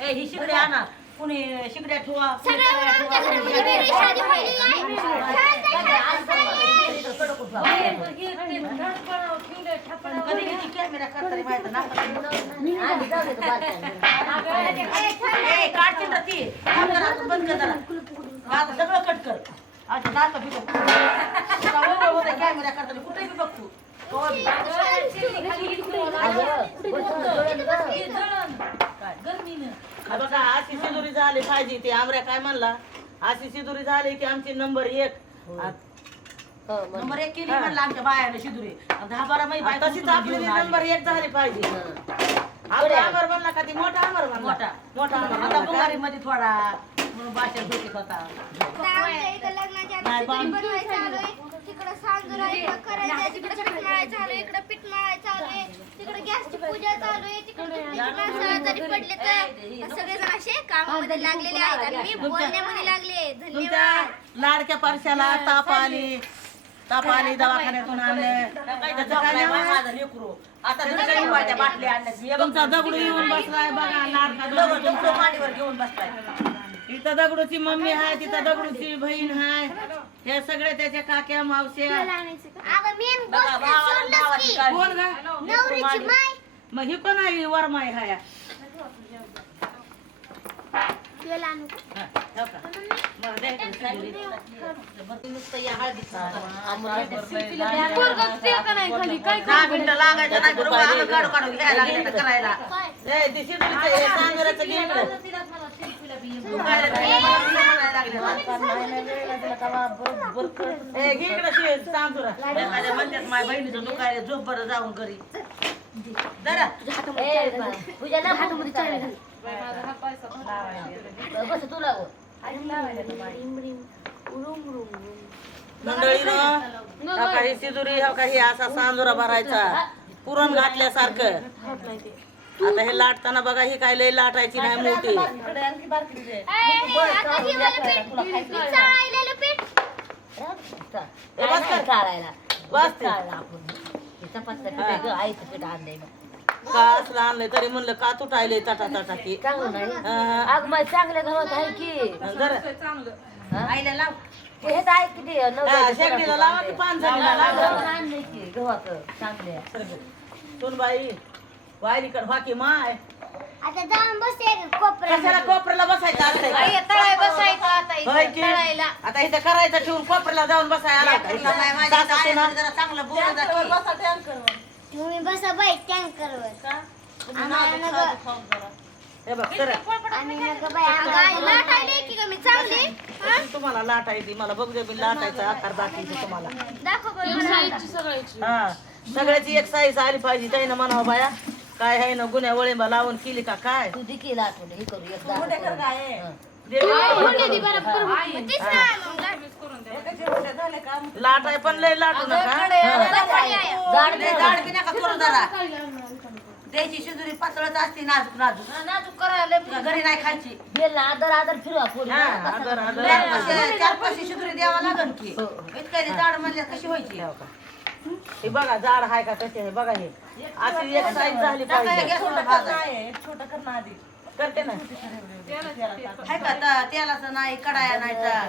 ए ही शिगडी आणा. कुणी शिगड्या ठेवा कधी किती कॅमेरा करता माहीत ना काढते ना ती. जरा, तू बंद कर जरा. आता सगळं कट कर. अच्छा दात बी बघ कॅमेरा करताना कुठे बी बघ तू. बघा अशी झाली पाहिजे ते. आमऱ्या काय म्हणला? अशी सिदुरी झाली की आमची नंबर एक. नंबर एक केली म्हणलं आमच्या बायाने शिदुरी दहा बारा महिने तशीच आपली नंबर एक झाली पाहिजे. आपला आमर म्हणला का ती मोठा आमर म्हणला? मोठा. मोठा आमर आता बुगारी मध्ये थोडा म्हणून भाषा भेटीत होता. तिकडं सांजुरा इकडं करायचं तिकडं पीठ मळायचं चालू आहे इकडं पीठ मळायचं चालू आहे तिकडं गॅसची पूजा चालू आहे तिकडं माणसं जरी पडले तर सगळेजण असे कामामध्ये लागलेले आहेत आणि मी बोलण्यामध्ये लागले धन्यवाद. लाडक्या परशाला ताप आली. ताप आली दवाखान्यातून आणले. तुमचा दगडू येऊन बसलाय बघा लाडका इथं दगडूची मम्मी आहे तिथं दगडूची बहीण आहे हे सगळे त्याच्या काक्या मावश्या. अगं मेन बघा गोष्ट भावाला सोडलंच भावाची की. काळजी. कोण गा. नवरीची माय. मग ही पण आहे? वरमाई हाया. तुला आणू हा, ठेव का? मला द्या इकडे शिदोरी. नुसतं या हळदीचं काय दहा मिनिटं लागायचं नाही बरोबर आम्ही काढू काढू घ्यायला लागले तर करायला. ए. तू घे इकडे. मंडळी सांगुरा. माझ्या बहिणीचं झोप बरं जाऊन घरी जरा मंडळीनं काही सिदुरी काही असा सांजुरा भरायचा पुरण घातल्यासारखं आता हे लाटताना बघा ही काय लय लाटायची नाही मोठी. ए, आता वालं पीठ मी चाळलेलं पीठ. बस कर. बस ते. का असलं आणलंय तरी म्हणलं का तुटायले तटा तटा की हा, चांगल्या घरात आहे की. आईला लाव. हे तर आहे किती शेगडीला लावा की पाच जणीला लावा. गव्हाचं चांगल्या. बाई वायरीकडे बाकी माय. आता जाऊन बसते कशाला कोपऱ्याला बसायचं असतंय का? तळाय बसायचं आता होय की? आता इथं करायचं ठेवून कोपऱ्याला जाऊन बसायला आला का? सासू सुना. आईला जरा चांगलं बोलत जा की. तुम्ही बसा बाई टँकरवर. आम्हाला हे बघ बाई आम्हाला लाटायले की का मी? चांगली? तुम्हाला लाटायची मला बघ दे मी लाटायचा आकार दाखवायचे तुम्हाला. दाखव बरं. मला. सगळ्याची. एक साईज आली पाहिजे. त्यानं म्हणावं बाया. काय आहे ना गुन्ह्या वळिंबा लावून केली का काय? तू देखील आठवण हे करू लाट. लाटाय पण लय लाटू नका. जाड जाड द्यायची शिजुरी पातळच असते नाजूक नाजूक. नाजूक करायला घरी नाही खायची. बेल ना आदर आदर फिरवा पोरी हा, आदर आदर. चार पाचशे शिजुरी द्यावा लागन की. इतकं जाड म्हणजे कशी व्हायची? हे बघा झाड आहे का कसे आहे बघा हे. अशी एक साईज झाली पाहिजे. करते ना. हाय का तेलाचं नाही कडाया नाही तर.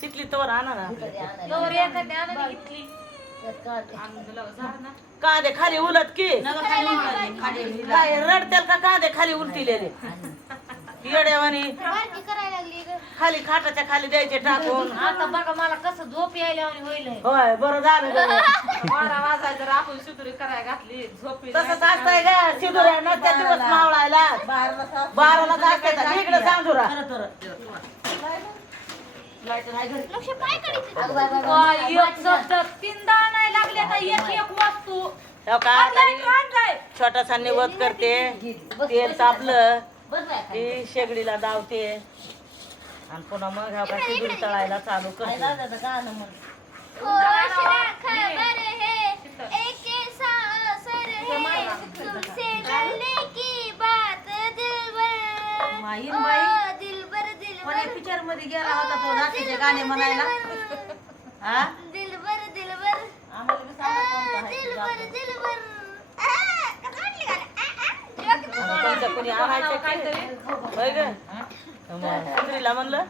शिकली आणा ना. कांदे खाली उलट की. काय रडतेल का कांदे खाली उलटिलेले? येड्यावानी बारकी करायला लागली ग. खाली खाटाच्या खाली द्यायचे टाकून आता बघा मला कसं झोप यायला आणि होईल होय बरं झालं गं. बारा वाजायचं तर आपण शिदुरी करायला घातली झोपी तसंच असतंय का शिदुऱ्या नसत्या दिवस मावळायला बाराला जास्त इकडे सांजुरा लक्ष पाय काढायचं. अगं बाय बाय एक शब्द तीनदा नाही लागले आता एक एक वाचतो हो का तरी छोटासा निवत करते तेल तापलं ती शेगडीला दावते आणि पुन्हा मग ह्या का शिदुरी तळायला चालू करते? गाणं म्हण. खुश खबर है एक ऐसा असर है तुमसे मिलने की बात दिलबर माहीन ओ बाई. दिलबर कोण्या दिलबर पिक्चरमध्ये गेला होता तो जातीचे गाणे म्हणायला? हा दिलबर दिलबर आम्हाला कोणी आणायचं की? मग म्हणलं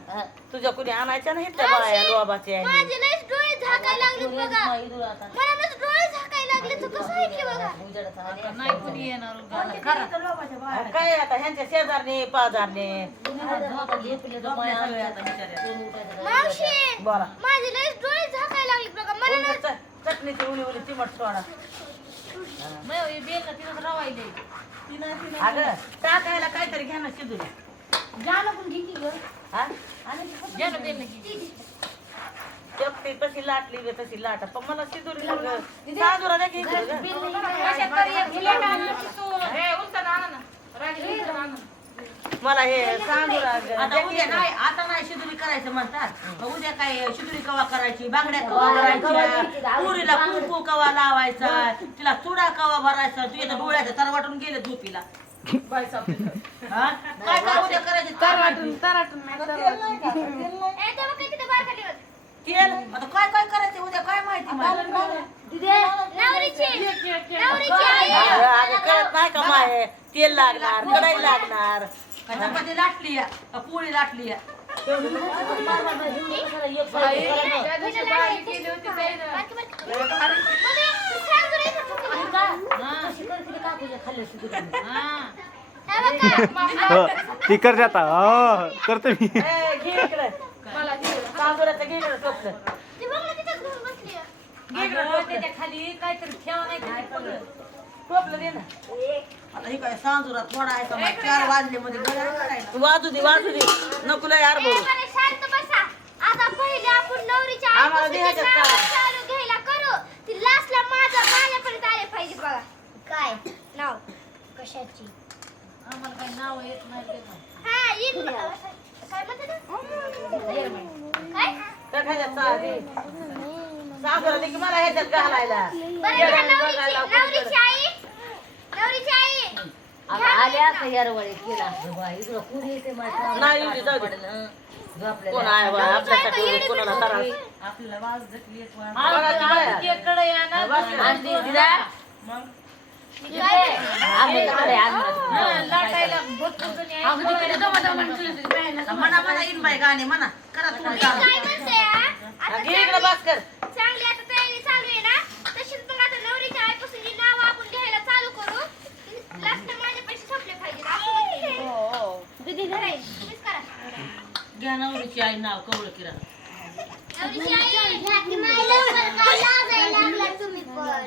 तुझ्या कोणी आणायच्या नाहीत त्या बाया लोबाच्या माझे लयच डोळे झाकायला लागले बघा. मला नुसतं डोळे झाकायला लागले तर कसं आहे की बघा नाही कोणी येणार अहो, काय आता ह्यांच्या शेजारने पाजारने? मावशी! बोला. माझे लयच डोळे झाकायला लागले बघा. मला ना च- चटणीची उली उली चिमट सोडा. बेल ना तिथं रवायले. अगं टाकायला काहीतरी घ्या ना शिदुरी हा? घ्या ना बेल ना किती जगते तशी लाटली ग तशी लाट. पण मला साजूरा ग. हे मला हे साजूरा आता उद्या नाही आता नाही शिदुरी करायचं म्हणतात. उद्या काय शिदुरी कवा करायची? बांगड्या कवा करायच्या? पुरीला कुंकू कवा लावायचा? तिला चुडा कवा भरायचा? तू येतं डोळ्याचं तर वाटून गेले झोपीला हा? काय काय उद्या करायचे. तेल आता काय काय करायचं उद्या काय माहिती मला अगं अगं कळत नाही का माय तेल लागणार कढई लागणार का चपाती लाटली या का पोळी लाटली या त्या दिवशी बाई गेली होती ताई ना. खाली काहीतरी ठेवा नाही. टोपलं दे ना. आता हे काय सांजुरा थोडा आहे का? मग चार वाजले मध्ये वाजू दे वाजू दे. नको लय यार ए, बोलू बरं, शांत बसा. आता पहिले आपण नवरीच्या आम्हाला आईपासून द्यायचं ते का? नाव चालू घ्यायला करू. ती लास्टला माझा माझ्यापर्यंत आले पाहिजे बघा. काय? नाव? कशाची? आम्हाला काही नाव येत नाही ते नाही. हा येईल काय म्हणते काय काय? खायचं सहा दे साजूरा दे की मला ह्याच्यात घालायला. बरं येडा घ्या बघायला नवरीची नवरीची आई. नवरीची आई. घ्या आल्या ना. का? यारवळे केला इकडं पुरी येते माझ्या नाही येऊ दे, जाऊ दे. कोण आहे बा आपल्यासाठी कोणाला त्रास आपल्याला वाज झटली एक वाज बाया. या ना. दिदा काय म्हणा म्हणा इन बाई गाणे म्हणा करा तुम्ही काय म्हणते आता घे इकडे चांगली आता तयारी चालू आहे ना तशीच मग आता नवरीच्या आईपासून जी नाव आपण घ्यायला चालू करू लास्ट माझे पैसे संपले पाहिजे करा घ्या नवरीची आई नाव कवळ किरा नवरीची आई लागला तुम्ही पण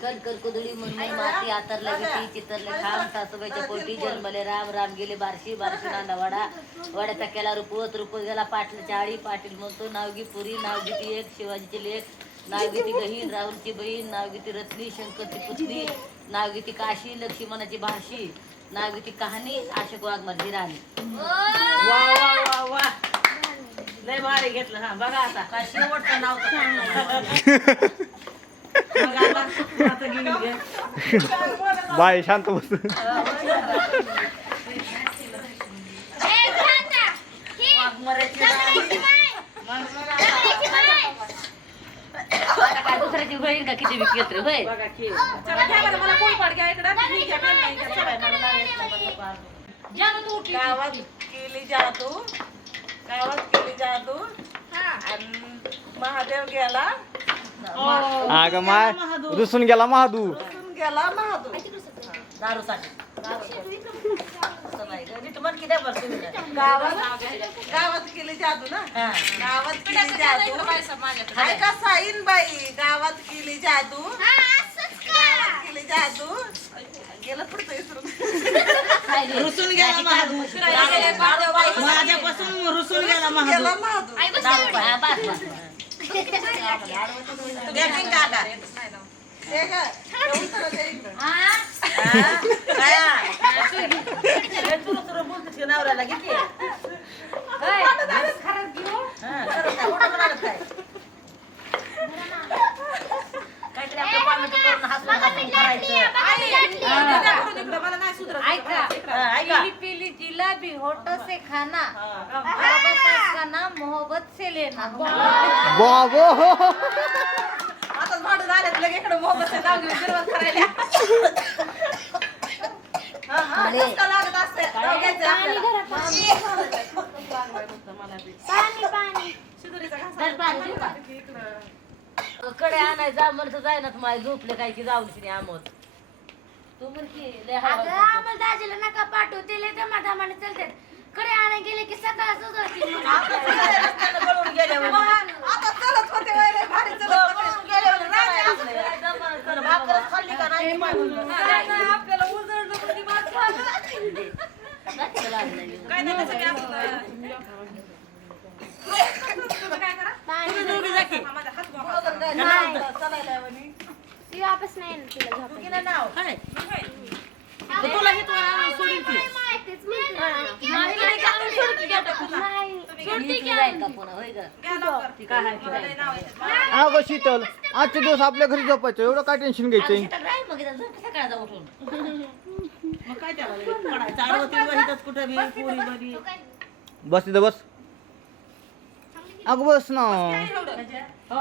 कर कर कुदळी म्हणून माती आतरला गेली चितरले खाम सासूबाईच्या पोटी जन्मले राम राम गेले बारशी बारशी नांदा वाडा. वाड्याचा केला रुपवत रुपवत गेला पाटलाच्या आळी पाटील म्हणतो नावगी पुरी नावगीती एक शिवाजीची लेख नावगीती गहीन राहुलची बहीण नावगीती रत्नी शंकरची पुत्री नावगीती काशी लक्ष्मणाची भाशी नावगीती कहाणी अशोक वाघमारची राणी. वा वा वा वा. लय भारी घेतलं हा बघा आता काय शेवटचं नाव तर. बघा आता आता घेऊन घे. बाय शांत बस. ही बाई. आता काय दुसऱ्याची बहीण का किती विकली तर होय बघा की चला घ्या बरं, मला घ्या इकडं. मी घ्या, नाही. चला, मला. गावात केली जादू गावात केली जादू. हा. आणि महादेव गेला. अगं माय रुसून गेला महादू रुसून गेला दारूसाठी. तुम्ही. गावात गावात केली जादू ना? हा. गावात केली जादू. हाय का साईन बाई? गावात केली जादू. हा? गावात केली जादू. गेलं विसरून रुसून गेला महादेव. माझ्यापासून रुसून गेला गेला महादेव. हा, का ते इकडं. नवऱ्याला किती काय? खरंच घेऊ? हा, खरंच आहे. कुठं म्हणालात काय काहीतरी आपलं करून हसून हसून करायचं. मला नाही सुधरत. ऐका ऐका. पीली पीली जिलाबी होठ से खाना. हा. मोहब्बत का नाम मोहब्बत से लेना बाबो. आता भांडण झालेत, लगे इकडं मोहब्बतचं नाव घेऊन गिरवत करायला. पाणी धक्का लागत असते. घ्यायचं आपल्याला. पाणी पाणी शिदुरीचा घास दर पाणी. का? कडे आणाय जा म्हणत जाय ना माझे झोपले काय की जाऊन शिनी आमोत तू म्हण की लय अगं हवा आम्हाला दाजीला नका पाठवू ते लय दमादमाने चालतात कडे आणा गेले की सकाळ सुधारतील रस्त्यानं गळून गेल्यावर. आता चलत होते वय रे, भारी चलत होते. गळून गेल्यावर नाही असलं. भाकरच खाल्ली का नाही की मागून. आपल्याला उजळलं बाद झालं. काय नाही त्यासाठी आपलं तुम्ही काय करा तुम्ही दोघी जा की. हा, माझा हात म्हणे. ती वापस नाही येणार तिला नाव? काय अगं, तुला हे तुला आणून सोडीन नाही ती काय आहे शीतल आजचे दिवस आपल्या घरी झोपायचं एवढं काय टेन्शन घ्यायचंय मग काय त्याला पडायचं आडवं तिडवं कुठं बी बरी बस इथं बस अगं बस ना. हो,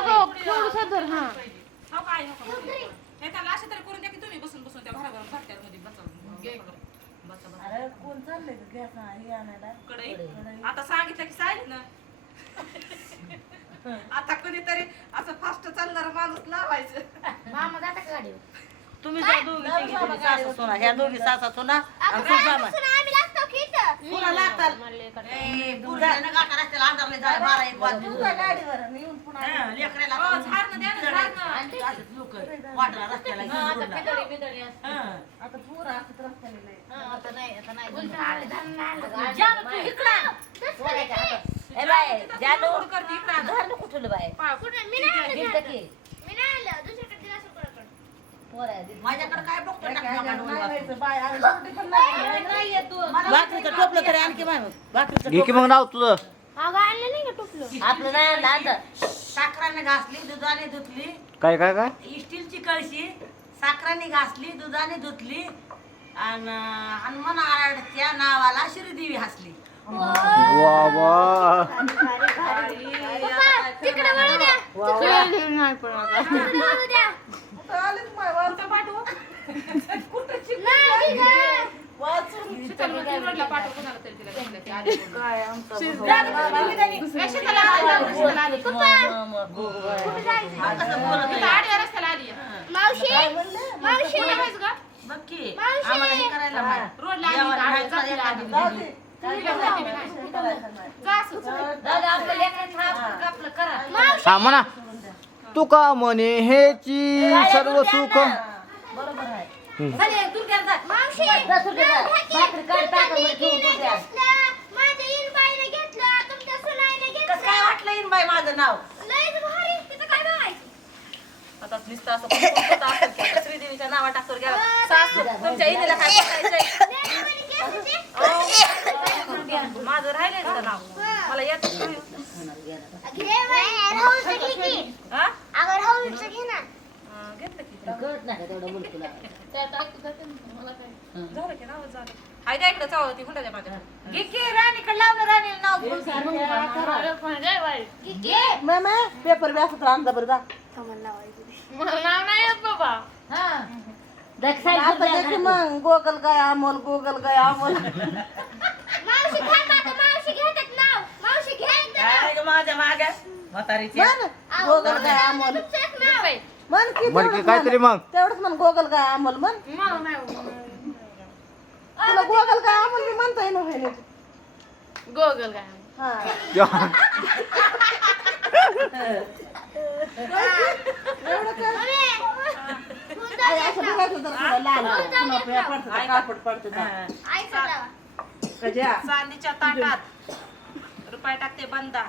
हो. हा. हो हो. हे. कोण चाललंय गॅस हे आणायला कडे आता सांगितलं की साहेब ना. आता कधीतरी असं फास्ट चालणार माणूस लावायचं. मामा जाता का गाडीवर? तुम्ही जर दोघी तिघी सासू सुना. ह्या दोघी सासा सुना आणि तू जामा. लागतात ए, रस्त्याला अंधारले जाय बारा एक वाजले. हा, लेकराला हो, झाडणं द्या ना, झाडणं. आणि असेच लोक. वाटला रस्त्याला घेऊन आता उडला. हा, आता पोरं. हा, नाही आता नाही. तू इकडं. आता? ए बाय जाणं फोन करते इकडं आण. घर नको ठेवलं बाय कुठं? मी नाही आलं गेलं झाडं. की मी नाही आलं. दुसरीकडे दिलं असेल कोणाकडे. वर आहे दिदी. माझ्याकडे काय बघतो टाक नका डोळे वाकून. नाही येत तू. भाकरीचं टोपलं तरी आणखी माय भाकरीचं घे की मग नाव तुझं अगं, आणलं नाही का टोपलं? आपलं नाही आणलं आता. साखराने घासली दुधाने धुतली काय काय काय स्टीलची कळशी साखराने घासली दुधाने धुतली आणि हनुमान आरडच्या नावाला श्रीदेवी हसली वा वा पप्पा, तिकडे वळू द्या. तिकडे. वळू द्या. नाही आहे. मावशी मावशी. हे. रोडला हा म्हणा. तुका म्हणे हेची सर्व सुख? बरोबर आहे माझं नाव? आता नुसतं असं श्रीदेवीच्या नावा टाकतो गेला सासू तुमच्या इनेला काय माझं राहिलंय का नाव मला येत. हा. हा, नाही? झालं की नाव झालं हाय द्या इकडे चावलं ती हुंडा द्या माझ्या घे की, राणीकडे लाव ना, राणीला नाव घेऊन घे. घे, घे. मामा पेपर बी असं तर आणता बरं जा हा. मग गोगल गाय अमोल गोगल गाय अमोल. मावशी थांब आता, मावशी घेतात नाव. मावशी घ्या एकदा. काय ग माझ्या मागे? म्हातारीची. अहो, गोगल गाय अमोल. तुमचं एक नाव. म्हण की म्हण की काहीतरी मग. तेवढंच म्हण गोगल गाय अमोल म्हण. तुला गोगल गाय अमोल मी म्हणता येईन होईल गोगल काय बघायचं तर तुला चांदीच्या ताटात. रुपये टाकते बंदा.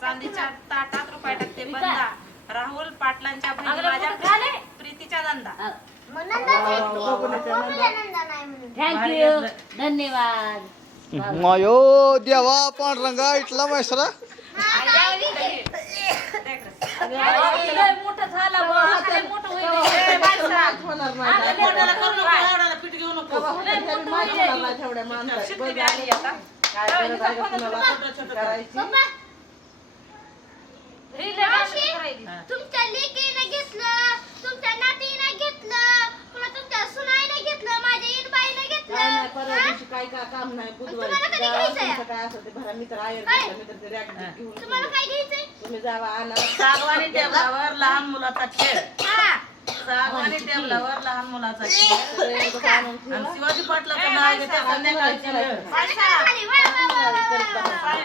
चांदीच्या ताटात रुपये टाकते बंदा. राहुल पाटलांच्या बहिणी माझ्या नंदा म्हणून. थँक्यू धन्यवाद. मायो देवा पांढरंगा इटला मैसरा मोठं झालं बुवा. मोठं होईल. होणार नाही. करू नको, एवढ्याला पीठ घेऊ नको तेवढ्या शिकली बी आली आता काय गरज आहे का कुणाला करायची? तुमच्या लेकीनं घेतलं तुमच्या नातीनं घेतलं पुन्हा तुमच्या सुनाईनं घेतलं माझ्या इनबाईनं घेतलं काय नाही परवा दिवशी काय का काम नाही बुधवारी तुम्हाला कधी घ्यायचंय? काय ते भरा मित्र आयर मित्र ते घेऊन तुम्हाला काय घ्यायचंय तुम्ही जावा आणा सागवानी टेबलावर लहान मुलाचा खेळ सागवानी टेबलावर लहान मुलाचा खेळ खरंच का? आणि शिवाजी पाटलाचं नाव घेते संध्याकाळची वेळ खाली करा खाली.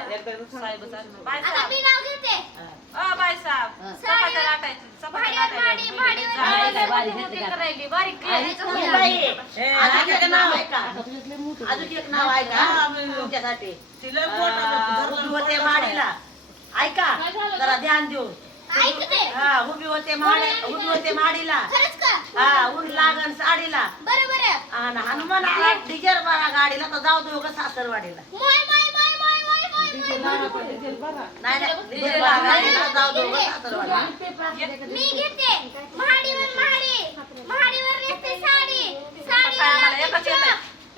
वा, आता मी नाव घेते बारीक ए, अजून एक नाव आहे का अजून एक नाव आहे का तुमच्यासाठी तिला मोठं उभी होते माडीला ऐका जरा ध्यान देऊ ऐकते हा उभी होते माडी उभी होते माडीला. खरंच का? हा ऊन लागन साडीला. बरं बरं आणि हनुमान आला डिझेल बरा गाडीला तर जाऊ देऊ का सासरवाडीला. मोय मोय मोय मोय मोय मोय मोय नाही नाही डिझेल बरा गाडीला जाऊ देऊ का सासरवाडीला. मी घेते. महाडीवर महाडी महाडीवर नेसते साडी. साडीवर आम्हाला लावते एकच येतंय.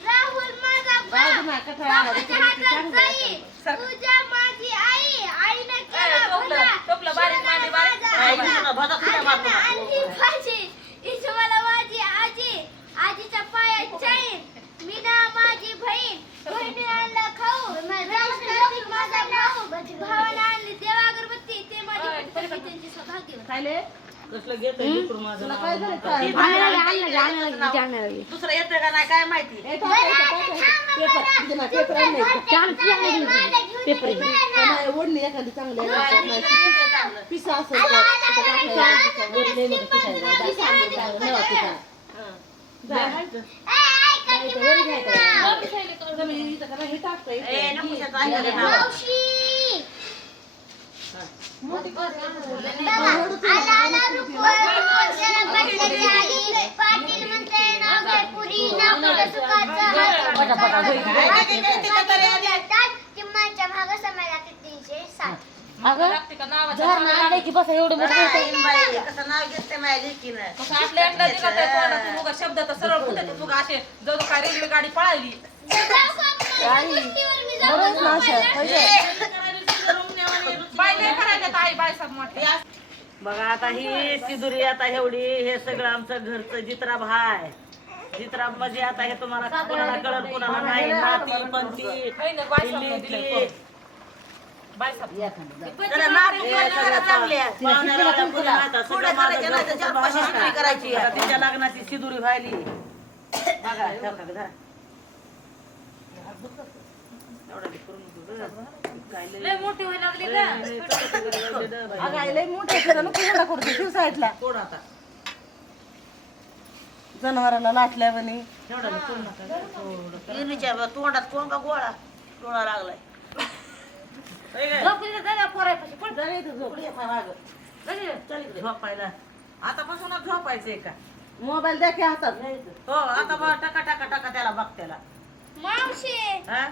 राहुल माझा बाप. बापाच्या हातात जाई तुझ्या माझी आई. आईने केला भला. बारीक माझा आई, आजा. आणली भाजी. इशवाला माझी आजी. आजीच्या पायात चैन मीना माझी बहीण. बहिणी आणला खाऊ. माझा भाऊ. भावानं आणली देवा अगरबत्ती ते माझी त्यांची सौभाग्यवती. कसलं घेत लिकूड माझं नाव. ती बाहेर दुसरं येतं का नाही काय माहिती? चांगलं चांगली. पिसा असेल आता तर तिथं लागतं. ओढणी मध्ये पिसायला चांगलं, नवा पिसा. तुम्ही इथं करा, हे टाकता ए. नको शेत नाव. बघा, आला आला रुपये, मोज्याला बटल्याची आई. पाटील म्हणते नाव घे पुरी, नाव कुठं सुखाचं, हात पटापटा होईल. देतात, किंमतच्या भागा समायला तीनशे साठ. अगं लागते का नावाचं धरणं आलंय की बसा एवढं मोठं होतं. बाई, बाई, कसं नाव घेते माझ्या लेकीनं. कसं आपल्या एकदा निघत आहे तोंडातून उगा शब्द तर सरळ फुटत उगा असे जणू काय रेल्वे गाडी पळाली? बाय आई बाय सब मोठे बघा आता ही सिदुरी आता एवढी हे सगळं आमचं घरचं जित्राब हाय मध्ये आता हे तुम्हाला कोणाला कळत कोणाला नाही नाती हे कोणी आता तिच्या लग्नाची सिदुरी व्हायली बघा हे धरा. करून मोठी व्हायला लागली लय- का लय चपाती वगैरे एवढे डब आहे. अगं, आई लय मोठं आहे खरं, नको एवढा करू दे, ठेव साईडला. सोड आता जनावराला लाटल्यावानी. थोडं. इरणीच्या तोंडात कोण का? गोळा डोळा लागलाय. झोपायला. झोपायचंय का? मोबाईल द्या की हातात. हो आता बघ टका टका टका त्याला बघ त्याला. मावशी. हा?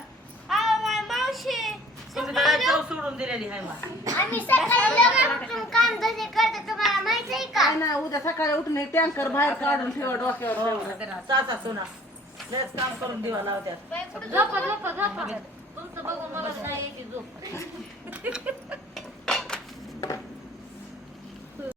मावशी. चव सोडून दिलेली आहे मला. आम्ही सकाळी लग्न काम जसे करतो तुम्हाला माहीत आहे का? काय नाही उद्या सकाळी उठून टँकर बाहेर काढून ठेवा डोक्यावर ठेवा. चाचा सुना. लयच काम करून दिवा लावत्यात. झोपा झोपा झोपा. तुमचं बघून मला नाही झोप.